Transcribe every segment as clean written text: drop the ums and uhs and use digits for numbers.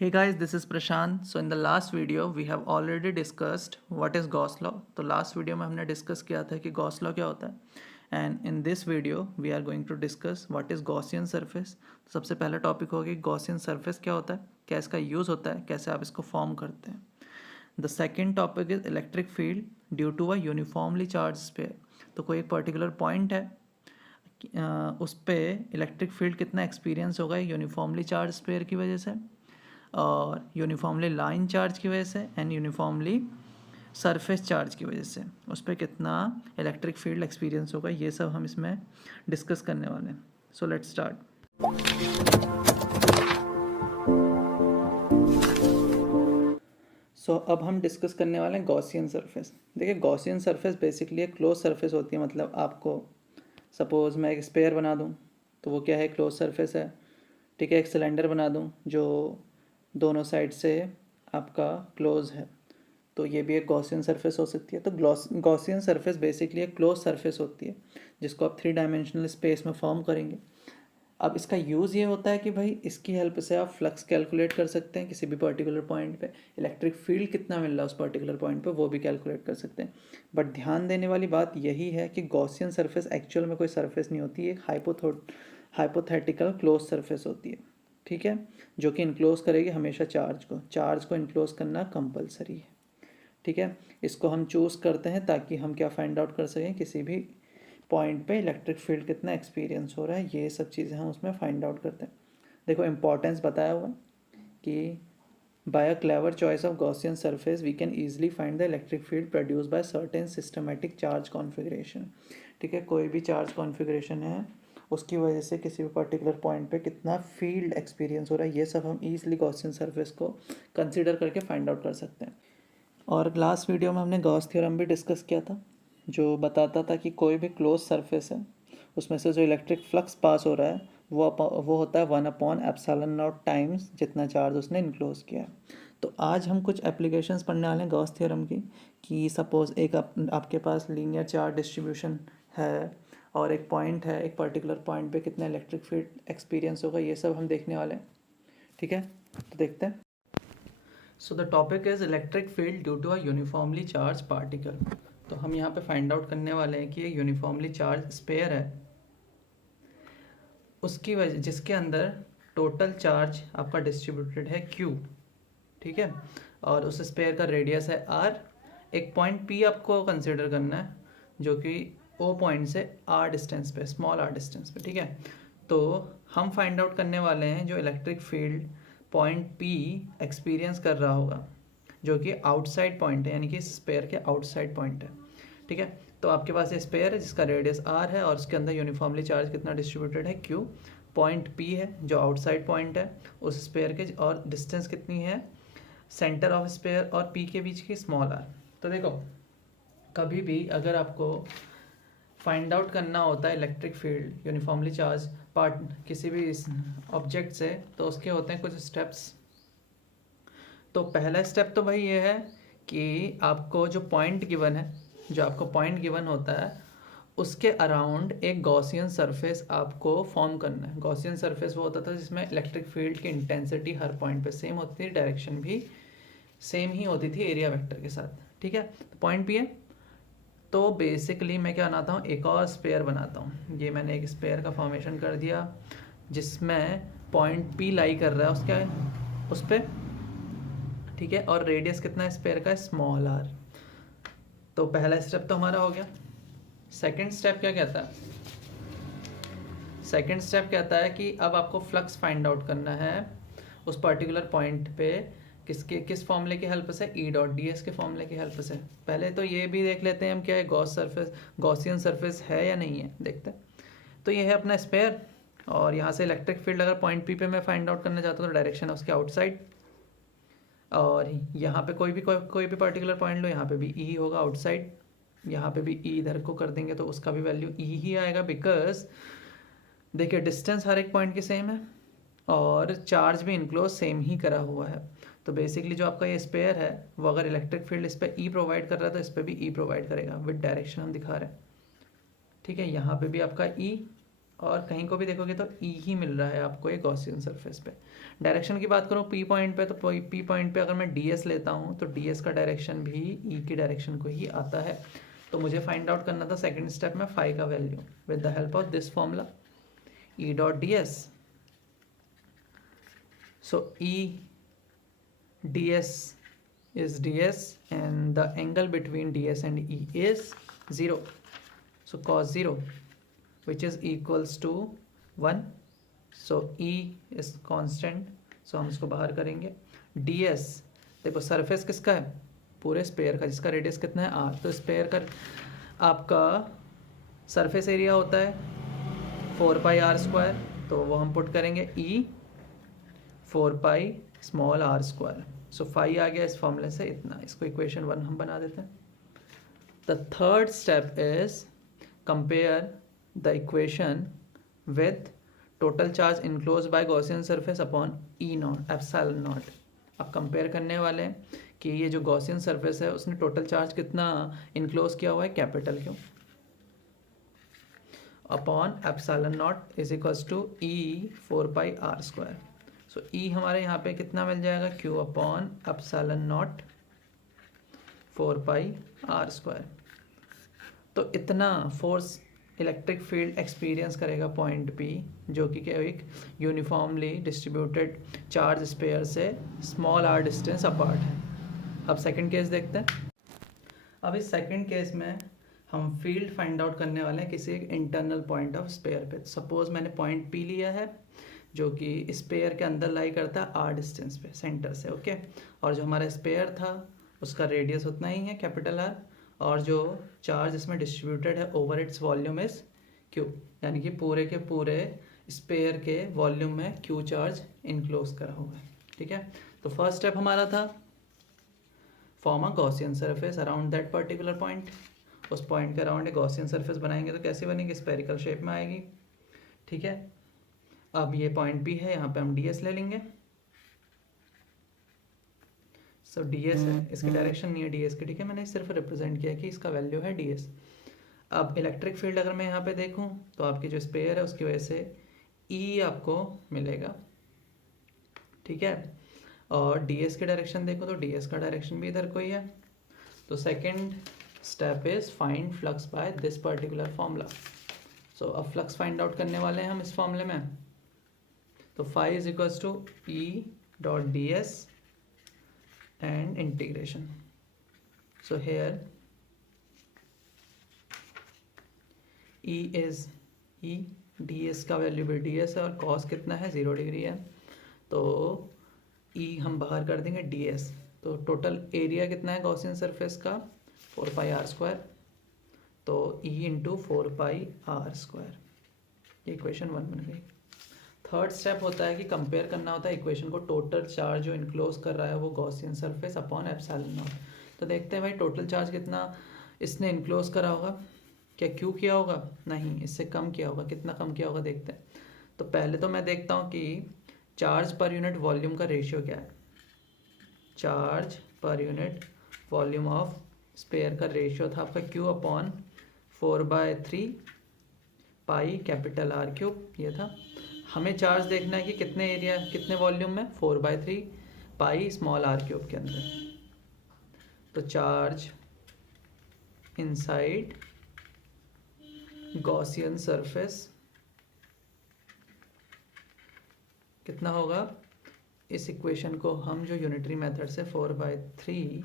Hey guys, this is Prashant. So in the last video we have already discussed what is Gauss law. तो last video में हमने discuss किया था कि Gauss law क्या होता है and in this video we are going to discuss what is Gaussian surface. तो सबसे पहला टॉपिक होगा कि गॉसियन सरफेस क्या होता है, क्या इसका यूज़ होता है, कैसे आप इसको फॉर्म करते हैं. The second topic is electric field due to a uniformly charge sphere. तो कोई एक पर्टिकुलर पॉइंट है, उस पर इलेक्ट्रिक फील्ड कितना एक्सपीरियंस होगा यूनिफॉर्मली चार्ज स्फीयर की वजह से और यूनिफॉर्मली लाइन चार्ज की वजह से एंड यूनिफॉर्मली सरफेस चार्ज की वजह से उस पर कितना इलेक्ट्रिक फील्ड एक्सपीरियंस होगा. ये सब हम इसमें डिस्कस करने वाले हैं. So let's start. सो अब हम डिस्कस करने वाले हैं गॉसियन सरफेस. देखिए गॉसियन सरफेस बेसिकली एक क्लोज सरफेस होती है. मतलब आपको सपोज़ मैं एक स्पेयर बना दूं तो वो क्या है, क्लोज सरफेस है. ठीक है, एक सिलेंडर बना दूं जो दोनों साइड से आपका क्लोज है तो ये भी एक गॉसियन सरफेस हो सकती है. तो गॉसियन सरफेस बेसिकली एक क्लोज सरफेस होती है जिसको आप 3 डायमेंशनल स्पेस में फॉर्म करेंगे. अब इसका यूज़ ये होता है कि भाई इसकी हेल्प से आप फ्लक्स कैलकुलेट कर सकते हैं किसी भी पर्टिकुलर पॉइंट पे. इलेक्ट्रिक फील्ड कितना मिल रहा है उस पर्टिकुलर पॉइंट पे वो भी कैलकुलेट कर सकते हैं. बट ध्यान देने वाली बात यही है कि गॉसियन सरफेस एक्चुअल में कोई सरफेस नहीं होती, एक हाइपोथेटिकल क्लोज सरफेस होती है. ठीक है, जो कि इनक्लोज करेगी हमेशा चार्ज को इनक्लोज करना कंपलसरी है. ठीक है, इसको हम चूज़ करते हैं ताकि हम क्या फाइंड आउट कर सकें किसी भी पॉइंट पे इलेक्ट्रिक फील्ड कितना एक्सपीरियंस हो रहा है. ये सब चीज़ें हम उसमें फाइंड आउट करते हैं. देखो इम्पॉर्टेंस बताया हुआ है कि by a clever choice of Gaussian surface we can easily find the electric field produce by certain systematic charge configuration. ठीक है, कोई भी चार्ज कॉन्फ़िगरेशन है उसकी वजह से किसी भी पर्टिकुलर पॉइंट पे कितना फील्ड एक्सपीरियंस हो रहा है ये सब हम ईजिली गॉसियन सरफेस को कंसिडर करके फाइंड आउट कर सकते हैं. और लास्ट वीडियो में हमने गॉस थ्योरम भी डिस्कस किया था जो बताता था कि कोई भी क्लोज सरफेस है उसमें से जो इलेक्ट्रिक फ्लक्स पास हो रहा है वो होता है 1/ε0 टाइम्स जितना चार्ज उसने इनक्लोज किया है. तो आज हम कुछ एप्लीकेशंस पढ़ने वाले हैं गॉस थ्योरम की कि सपोज़ एक आपके पास लीनियर चार्ज डिस्ट्रीब्यूशन है और एक पॉइंट है, एक पर्टिकुलर पॉइंट पे कितना इलेक्ट्रिक फील्ड एक्सपीरियंस होगा ये सब हम देखने वाले हैं. ठीक है, तो देखते हैं. So the topic is electric field due to a uniformly charge particle. तो हम यहाँ पे फाइंड आउट करने वाले हैं कि ये यूनिफॉर्मली चार्ज स्पेयर है उसकी वजह जिसके अंदर टोटल चार्ज आपका डिस्ट्रीब्यूटेड है Q. ठीक है, और उस स्पेयर का रेडियस है R. एक पॉइंट P आपको कंसिडर करना है जो कि O पॉइंट से R डिस्टेंस पे, स्मॉल R डिस्टेंस पे. ठीक है, तो हम फाइंड आउट करने वाले हैं जो electric field point P experience कर रहा होगा जो कि आउटसाइड पॉइंट है, यानी कि स्पेयर के आउटसाइड पॉइंट है. ठीक है, तो आपके पास ये स्पेयर है जिसका रेडियस R है और उसके अंदर यूनिफॉर्मली चार्ज कितना डिस्ट्रीब्यूटेड है Q. पॉइंट P है जो आउटसाइड पॉइंट है उस स्पेयर के, और डिस्टेंस कितनी है सेंटर ऑफ स्पेयर और P के बीच की स्मॉल r. तो देखो कभी भी अगर आपको फाइंड आउट करना होता है electric field uniformly charge part किसी भी ऑब्जेक्ट से तो उसके होते हैं कुछ स्टेप्स. तो पहला स्टेप तो भाई ये है कि आपको जो पॉइंट गिवन है, जो आपको पॉइंट गिवन होता है उसके अराउंड एक गॉसियन सरफेस आपको फॉर्म करना है. गॉसियन सरफेस वो होता था जिसमें इलेक्ट्रिक फील्ड की इंटेंसिटी हर पॉइंट पे सेम होती थी, डायरेक्शन भी सेम ही होती थी एरिया वेक्टर के साथ. ठीक है, तो पॉइंट P है. तो बेसिकली मैं क्या बनाता हूँ, एक और स्पेयर बनाता हूँ. ये मैंने एक स्पेयर का फॉर्मेशन कर दिया जिसमें पॉइंट P लाई कर रहा है उस पर. ठीक है, और रेडियस कितना है स्पेयर का, स्मॉल r. तो पहला स्टेप तो हमारा हो गया. सेकंड स्टेप क्या कहता है, सेकंड स्टेप कहता है कि अब आपको फ्लक्स फाइंड आउट करना है उस पर्टिकुलर पॉइंट पे किस फॉर्मूले की हेल्प से, E.ds के फॉर्मूले की हेल्प से. पहले तो ये भी देख लेते हैं हम क्या है गॉसियन सरफेस है या नहीं है, देखते हैं. तो ये है अपना स्पेयर और यहाँ से इलेक्ट्रिक फील्ड अगर पॉइंट P पे मैं फाइंड आउट करना चाहता हूँ तो डायरेक्शन है उसके आउटसाइड. और यहाँ पे कोई भी पर्टिकुलर पॉइंट लो, यहाँ पे भी E होगा आउटसाइड, यहाँ पे भी E इधर को कर देंगे तो उसका भी वैल्यू E ही आएगा. बिकॉज देखिए डिस्टेंस हर एक पॉइंट की सेम है और चार्ज भी इनक्लोज सेम ही करा हुआ है. तो बेसिकली जो आपका ये स्पेयर है वो अगर इलेक्ट्रिक फील्ड इस पर E प्रोवाइड कर रहा है तो इस पर भी E प्रोवाइड करेगा विद डायरेक्शन हम दिखा रहे हैं. ठीक है, यहाँ पे भी आपका E और कहीं को भी देखोगे तो E ही मिल रहा है आपको ये गॉसियन सरफेस पे. डायरेक्शन की बात करूँ पी पॉइंट पे, तो पी पॉइंट पे अगर मैं डी एस लेता हूँ तो डी एस का डायरेक्शन भी ई की डायरेक्शन को ही आता है। तो मुझे फाइंड आउट करना था सेकेंड स्टेप में फाई का value with the help of this formula E dot D S. So E D S is ds and the angle between ds and e is 0, so cos 0 which is equals to 1, so e is constant, so हम इसको बाहर करेंगे। ds देखो surface किसका है, पूरे spare का, जिसका रेडियस कितना है r, तो स्पेयर का आपका सरफेस एरिया होता है 4 पाई r स्क्वायर, तो वो हम पुट करेंगे e 4 pi small r square. So phi आ गया इस फॉर्मूले से इतना, इसको इक्वेशन 1 हम बना देते हैं। The third step is compare the equation with total charge enclose bye Gaussian surface upon E not epsilon not. अब कंपेयर करने वाले हैं कि ये जो गॉसियन सरफेस है उसने टोटल चार्ज कितना इनक्लोज किया हुआ है, capital Q upon epsilon not is equals to E 4 pi R square. So E हमारे यहाँ पे कितना मिल जाएगा, Q upon epsilon not 4 pi R square. तो इतना फोर्स इलेक्ट्रिक फील्ड एक्सपीरियंस करेगा पॉइंट पी, जो कि एक यूनिफॉर्मली डिस्ट्रीब्यूटेड चार्ज स्पेयर से स्मॉल आर डिस्टेंस अपार्ट है। अब सेकंड केस देखते हैं। अब इस सेकंड केस में हम फील्ड फाइंड आउट करने वाले हैं किसी एक इंटरनल पॉइंट ऑफ स्पेयर पे। सपोज मैंने पॉइंट पी लिया है जो कि स्पेयर के अंदर लाई करता है आर डिस्टेंस पे सेंटर से, ओके। और जो हमारा स्पेयर था उसका रेडियस उतना ही है कैपिटल आर, और जो चार्ज इसमें डिस्ट्रीब्यूटेड है over its volume is Q, यानी कि पूरे के पूरे स्पेयर के वॉल्यूम में क्यू चार्ज इनक्लोज करा हुआ है, ठीक है। तो फर्स्ट स्टेप हमारा था form a Gaussian surface around that particular point. उस पॉइंट के अराउंड एक गॉसियन सरफेस बनाएंगे तो कैसे बनेगी, स्पेरिकल शेप में आएगी, ठीक है। अब ये पॉइंट भी है, यहाँ पे हम डी एस ले लेंगे। सो डी एस है, इसकी डायरेक्शन नहीं है डी एस की, ठीक है। मैंने सिर्फ रिप्रेजेंट किया कि इसका वैल्यू है डी एस। अब इलेक्ट्रिक फील्ड अगर मैं यहाँ पे देखूँ तो आपकी जो स्पेयर है उसकी वजह से ई आपको मिलेगा, ठीक है। और डी एस की डायरेक्शन देखो तो डी एस का डायरेक्शन भी इधर कोई है। तो second step is find flux by this particular formula. So अब फ्लक्स फाइंड आउट करने वाले हैं हम इस फॉर्मूले में। तो phi is equals to E dot D S and integration. So here E is E, D S का वैल्यू भी डी एस है और कॉस कितना है 0 डिग्री है, तो ई हम बाहर कर देंगे डी एस। तो टोटल एरिया कितना है गॉसियन सरफेस का 4 पाई आर स्क्वायर, तो E into 4 pi R square, ये इक्वेशन 1 बन गई। थर्ड स्टेप होता है कि कंपेयर करना होता है इक्वेशन को, टोटल चार्ज जो इनक्लोज कर रहा है वो Gaussian surface upon epsilon not. तो देखते हैं भाई टोटल चार्ज कितना इसने इनक्लोज करा होगा, क्या क्यू किया होगा, नहीं इससे कम किया होगा, कितना कम किया होगा देखते हैं। तो पहले तो मैं देखता हूँ कि चार्ज पर यूनिट वॉल्यूम का रेशियो क्या है। Charge per unit volume of sphere का रेशियो था आपका Q upon 4/3 pi capital R cube, ये था। हमें चार्ज देखना है कि कितने एरिया कितने वॉल्यूम में, 4/3 पाई स्मॉल आर क्यूब के अंदर। तो चार्ज इनसाइड गॉसियन सरफेस कितना होगा, इस इक्वेशन को हम जो यूनिटरी मेथड से 4/3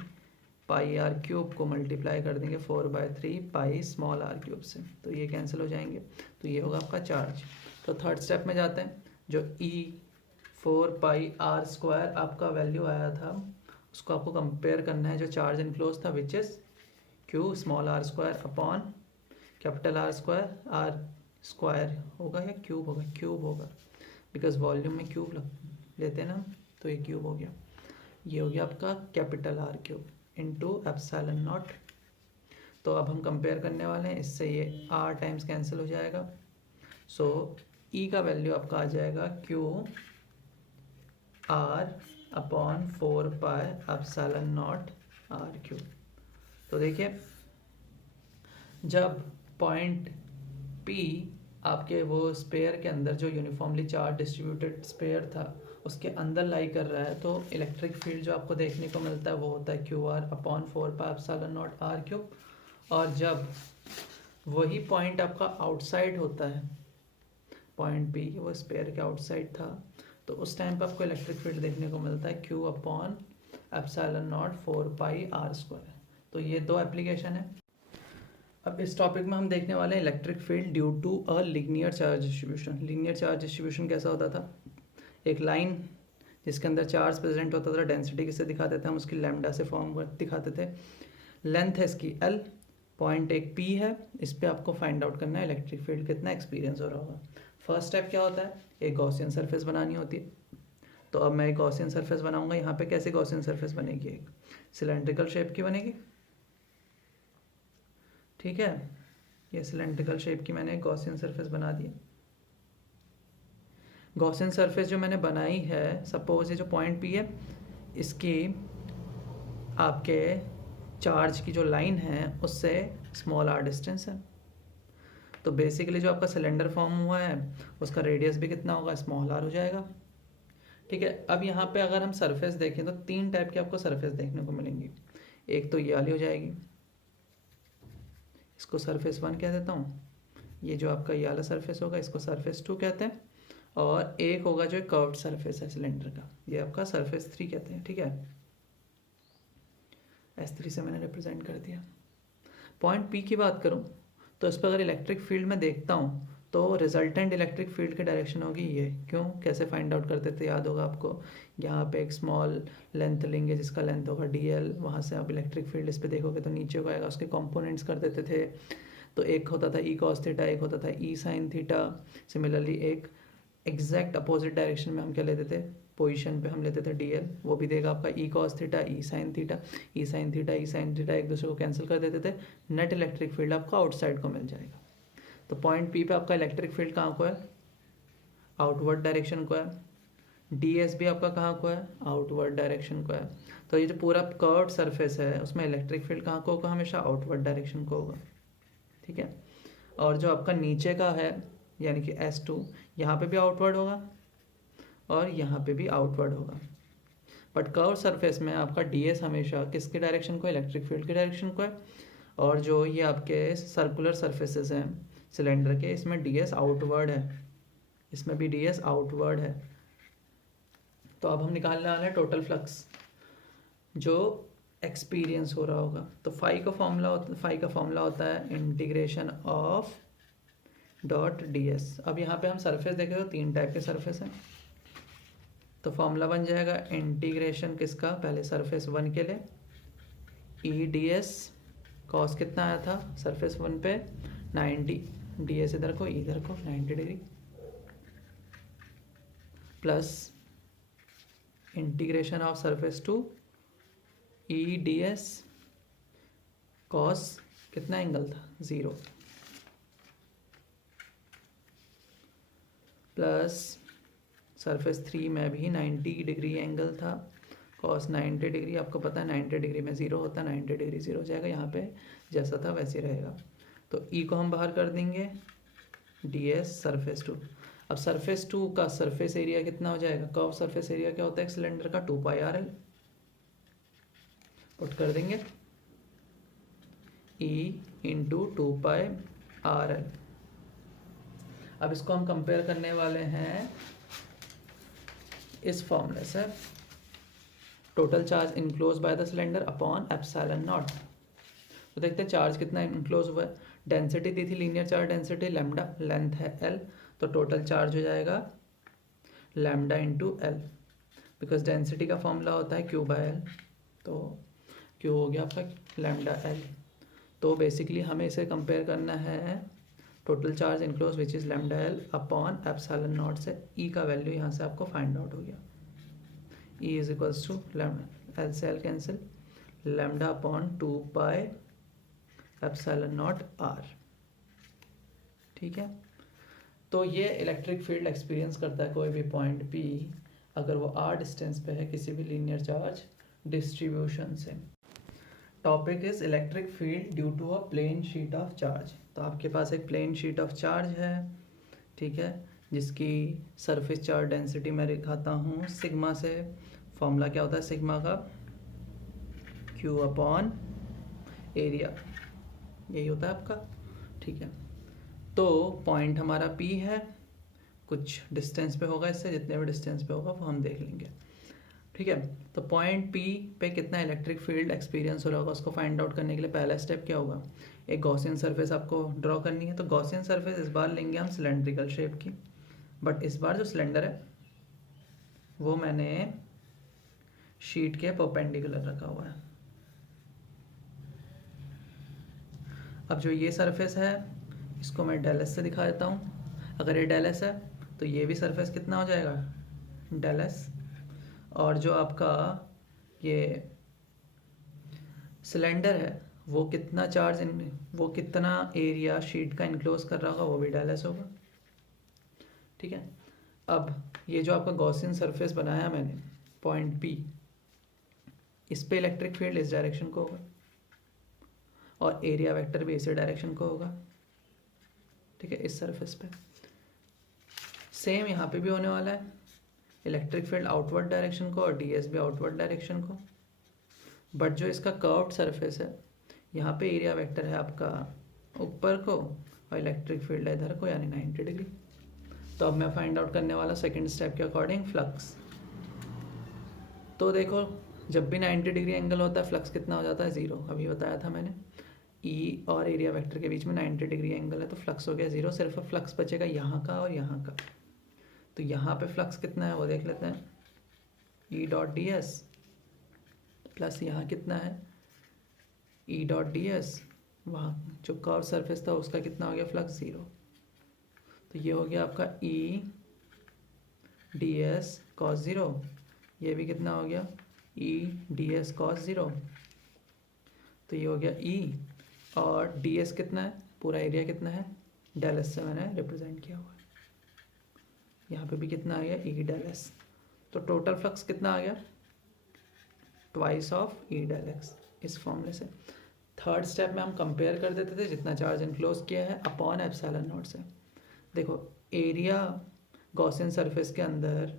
पाई आर क्यूब को मल्टीप्लाई कर देंगे 4/3 पाई स्मॉल आर क्यूब से, तो ये कैंसिल हो जाएंगे, तो ये होगा आपका चार्ज। तो थर्ड स्टेप में जाते हैं। जो ई 4 पाई आर स्क्वायर आपका वैल्यू आया था उसको आपको कंपेयर करना है जो चार्ज इनक्लोज था which is Q small R square upon capital R square होगा या क्यूब होगा, क्यूब होगा बिकॉज वॉल्यूम में क्यूब लेते हैं ना, तो ये क्यूब हो गया। ये हो गया आपका capital R cube into epsilon not. तो अब हम कंपेयर करने वाले हैं, इससे ये आर टाइम्स कैंसिल हो जाएगा। सो ई का वैल्यू आपका आ जाएगा Q R upon 4 pi epsilon naught R cube. तो देखिए जब पॉइंट पी आपके वो स्पेयर के अंदर जो यूनिफॉर्मली चार्ज डिस्ट्रीब्यूटेड स्पेयर था उसके अंदर लाई कर रहा है, तो इलेक्ट्रिक फील्ड जो आपको देखने को मिलता है वो होता है Q R upon 4πε0 R cube. और जब वही पॉइंट आपका आउटसाइड होता है, पॉइंट बी वो स्पेयर के आउटसाइड था, तो उस टाइम पर आपको इलेक्ट्रिक फील्ड देखने को मिलता है क्यू अपॉन ε0 4πr²। तो ये दो एप्लीकेशन है। अब इस टॉपिक में हम देखने वाले हैं electric field due to a linear charge distribution. Linear charge distribution कैसा होता था? एक लाइन जिसके अंदर चार्ज प्रेजेंट होता था, डेंसिटी किससे दिखाते थे हम? उसकी लैम्डा से फॉर्म दिखाते थे। लेंथ है इसकी एल, पॉइंट एक पी है, इस पर आपको फाइंड आउट करना है इलेक्ट्रिक फील्ड कितना एक्सपीरियंस हो रहा होगा। फर्स्ट स्टेप क्या होता है? एक गॉसियन सरफेस बनानी होती है। तो अब मैं एक गॉसियन सरफेस बनाऊंगा। यहाँ पे कैसे गॉसियन सरफेस बनेगी? एक सिलेंड्रिकल शेप की बनेगी, ठीक है। ये सिलेंड्रिकल शेप की मैंने एक गॉसियन सरफेस बना दी। गॉसियन सरफेस जो मैंने बनाई है, सपोज ये जो पॉइंट पी है, इसकी आपके चार्ज की जो लाइन है उससे स्मॉल आर डिस्टेंस है। तो बेसिकली जो आपका सिलेंडर फॉर्म हुआ है उसका रेडियस भी कितना होगा? स्मॉल आर हो जाएगा, ठीक है। अब यहाँ पे अगर हम सरफेस देखें तो तीन टाइप की आपको सरफेस देखने को मिलेंगी। एक तो ये वाली हो जाएगी, इसको सरफेस 1 कह देता हूँ। ये जो आपका ये वाला सरफेस होगा इसको सरफेस 2 कहते हैं। और एक होगा जो कर्व्ड सरफेस है सिलेंडर का, ये आपका सरफेस 3 कहते हैं, ठीक है। S3 से मैंने रिप्रेजेंट कर दिया। पॉइंट P की बात करूँ तो इस पर अगर इलेक्ट्रिक फील्ड में देखता हूँ तो रिजल्टेंट इलेक्ट्रिक फील्ड की डायरेक्शन होगी ये। क्यों? कैसे फाइंड आउट करते थे? याद होगा आपको, यहाँ पे एक स्मॉल लेंथ लेंगे जिसका लेंथ होगा dl, वहाँ से आप इलेक्ट्रिक फील्ड इस पर देखोगे तो नीचे को आएगा। उसके कंपोनेंट्स कर देते थे, तो एक होता था e cos थीटा, एक होता था e sin थीटा। सिमिलरली एक एग्जैक्ट अपोजिट डायरेक्शन में हम क्या लेते थे? पोजीशन पे हम लेते थे dl, वो भी देगा आपका e cos theta, e sin theta, e sin theta, e sin theta, एक दूसरे को कैंसिल कर देते थे। नेट इलेक्ट्रिक फील्ड आपको आउटसाइड को मिल जाएगा। तो पॉइंट P पे आपका इलेक्ट्रिक फील्ड कहाँ को है? आउटवर्ड डायरेक्शन को है। ds भी आपका कहाँ को है? आउटवर्ड डायरेक्शन को है। तो ये जो पूरा कर्व्ड सरफेस है उसमें इलेक्ट्रिक फील्ड कहाँ को होगा? हमेशा आउटवर्ड डायरेक्शन को होगा, ठीक है। और जो आपका नीचे का है यानी कि S2, यहाँ पे भी आउटवर्ड होगा और यहाँ पे भी आउटवर्ड होगा। बट कर्व सरफेस में आपका ds हमेशा किसके डायरेक्शन को? इलेक्ट्रिक फील्ड के डायरेक्शन को है। और जो ये आपके सर्कुलर सरफेसेस हैं सिलेंडर के, इसमें ds आउटवर्ड है, इसमें भी ds आउटवर्ड है। तो अब हम निकालने वाले हैं टोटल फ्लक्स जो एक्सपीरियंस हो रहा होगा। तो फाई का फॉर्मूला होता है इंटीग्रेशन ऑफ डॉट ds। अब यहाँ पे हम सरफेस देखें तो तीन टाइप के सरफेस हैं, तो फॉर्मूला बन जाएगा इंटीग्रेशन किसका? पहले सरफेस 1 के लिए ई ds कॉस कितना आया था सरफेस 1 पे? 90, ds इधर को इधर को 90 degree, plus integration of surface 2 E ds cos कितना एंगल था? 0, प्लस सरफेस 3 में भी 90 डिग्री एंगल था, कॉस 90 डिग्री। आपको पता है 90 डिग्री में 0 होता है, 90 डिग्री 0 हो जाएगा, यहाँ पे जैसा था वैसे रहेगा। तो ई को हम बाहर कर देंगे, ds सरफेस 2। अब सरफेस 2 का सरफेस एरिया कितना हो जाएगा? कर्व सरफेस एरिया क्या होता है सिलेंडर का? 2πrl। पुट कर देंगे E इंटू 2πrl। अब इसको हम कंपेयर करने वाले हैं इस फॉर्मूले से, total charge enclose by the cylinder upon ε0। तो देखते हैं चार्ज कितना इनक्लोज हुआ है। डेंसिटी दी थी linear charge density lambda, length है l, तो टोटल चार्ज हो जाएगा lambda into L, because density का फॉर्मूला होता है Q/L, तो Q हो गया आपका लैम्डा l। तो बेसिकली हमें इसे कंपेयर करना है total charge enclose which is lambda l upon ε0 से। E का वैल्यू यहाँ से आपको फाइंड आउट हो गया, E is equals to lambda, l से l cancel, lambda upon 2π ε0 r, ठीक है। तो ये इलेक्ट्रिक फील्ड एक्सपीरियंस करता है कोई भी पॉइंट P अगर वो r डिस्टेंस पे है किसी भी लीनियर चार्ज डिस्ट्रीब्यूशन से। Topic is electric field due to a plane sheet of charge. तो आपके पास एक प्लेन शीट ऑफ चार्ज है, ठीक है, जिसकी सरफेस चार्ज डेंसिटी मैं दिखाता हूँ सिग्मा से। फॉर्मूला क्या होता है सिग्मा का? Q अपॉन एरिया, यही होता है आपका। ठीक है, तो पॉइंट हमारा P है, कुछ डिस्टेंस पे होगा, इससे जितने भी डिस्टेंस पे होगा वो हम देख लेंगे। ठीक है, तो पॉइंट P पे कितना इलेक्ट्रिक फील्ड एक्सपीरियंस हो रहा होगा उसको फाइंड आउट करने के लिए पहला स्टेप क्या होगा? एक गॉसियन सरफेस आपको ड्रॉ करनी है। तो गॉसियन सरफेस इस बार लेंगे हम सिलेंड्रिकल शेप की, बट इस बार जो सिलेंडर है वो मैंने शीट के परपेंडिकुलर रखा हुआ है। अब जो ये सरफेस है इसको मैं डेल एस से दिखा देता हूँ। अगर ये डेल एस है तो ये भी सरफेस कितना हो जाएगा? Del S. और जो आपका ये सिलेंडर है वो कितना चार्ज वो कितना एरिया शीट का इनक्लोज कर रहा होगा वो भी डेल एस होगा। ठीक है, अब ये जो आपका गॉसियन सरफेस बनाया मैंने पॉइंट P, इस पे इलेक्ट्रिक फील्ड इस डायरेक्शन को होगा और एरिया वेक्टर भी इसी डायरेक्शन को होगा। ठीक है, इस सरफेस पे सेम यहाँ पे भी होने वाला है, इलेक्ट्रिक फील्ड आउटवर्ड डायरेक्शन को और ds भी आउटवर्ड डायरेक्शन को। बट जो इसका कर्व्ड सरफेस है यहाँ पे एरिया वेक्टर है आपका ऊपर को और इलेक्ट्रिक फील्ड है इधर को, यानी 90 डिग्री। तो अब मैं फाइंड आउट करने वाला सेकंड स्टेप के अकॉर्डिंग फ्लक्स। तो देखो जब भी 90 डिग्री एंगल होता है फ्लक्स कितना हो जाता है? 0। अभी बताया था मैंने, E और एरिया वेक्टर के बीच में 90 डिग्री एंगल है तो फ्लक्स हो गया 0। सिर्फ फ्लक्स बचेगा यहाँ का और यहाँ का। तो यहाँ पे फ्लक्स कितना है वो देख लेते हैं, E dot D S plus यहाँ कितना है E डॉट डी एस, वहाँ जो कर्व सरफेस था उसका कितना हो गया फ्लक्स? 0। तो ये हो गया आपका E डी एस कॉस 0, ये भी कितना हो गया E डी एस कॉस 0। तो ये हो गया E और डी एस कितना है, पूरा एरिया कितना है? डेल एस से मैंने रिप्रेजेंट किया हुआ है। यहाँ पे भी कितना आ गया? E del S. तो टोटल फ्लक्स कितना आ गया? Twice of E del X, इस फॉर्मूले से। थर्ड स्टेप में हम कंपेयर कर देते थे जितना चार्ज इनक्लोज किया है अपॉन एप्सिलॉन नॉट से। देखो एरिया गॉसियन सरफेस के अंदर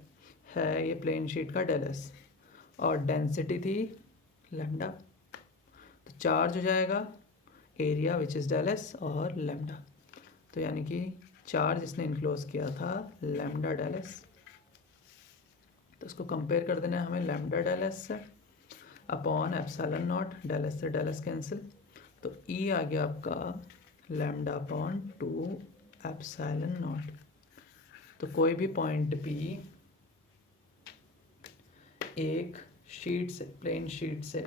है ये प्लेन शीट का डेल एस और डेंसिटी थी लैम्डा, तो चार्ज हो जाएगा area which is del S और लैम्डा। तो यानी कि चार्ज इसने इनक्लोज किया था लैम्डा डेल एस। तो इसको कंपेयर कर देना है हमें लैम्डा डेल एस से upon epsilon naught, del S से डेल एस कैंसिल। तो E आ गया आपका लैम्डा अपॉन 2 एप्सिलॉन नॉट। तो कोई भी पॉइंट P एक शीट से, प्लेन शीट से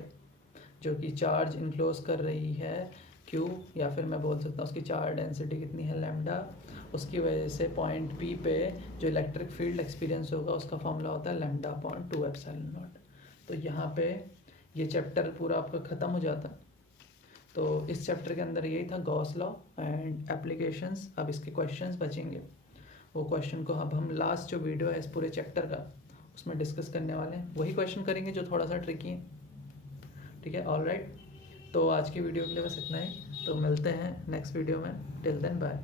जो कि चार्ज इनक्लोज कर रही है Q, या फिर मैं बोल सकता हूँ उसकी चार्ज डेंसिटी कितनी है लैम्डा, उसकी वजह से पॉइंट P पे जो इलेक्ट्रिक फील्ड एक्सपीरियंस होगा उसका फॉर्मूला होता है लैम्डा अपॉन 2 एप्सिलॉन नॉट। तो यहाँ पे ये चैप्टर पूरा आपका ख़त्म हो जाता। तो इस चैप्टर के अंदर यही था गॉस लॉ एंड एप्लीकेशंस। अब इसके क्वेश्चंस बचेंगे, वो क्वेश्चन को अब हम लास्ट जो वीडियो है इस पूरे चैप्टर का उसमें डिस्कस करने वाले हैं, वही क्वेश्चन करेंगे जो थोड़ा सा ट्रिकी है। ठीक है, ऑलराइट। तो आज की वीडियो के लिए बस इतना ही, तो मिलते हैं नेक्स्ट वीडियो में। Till then bye.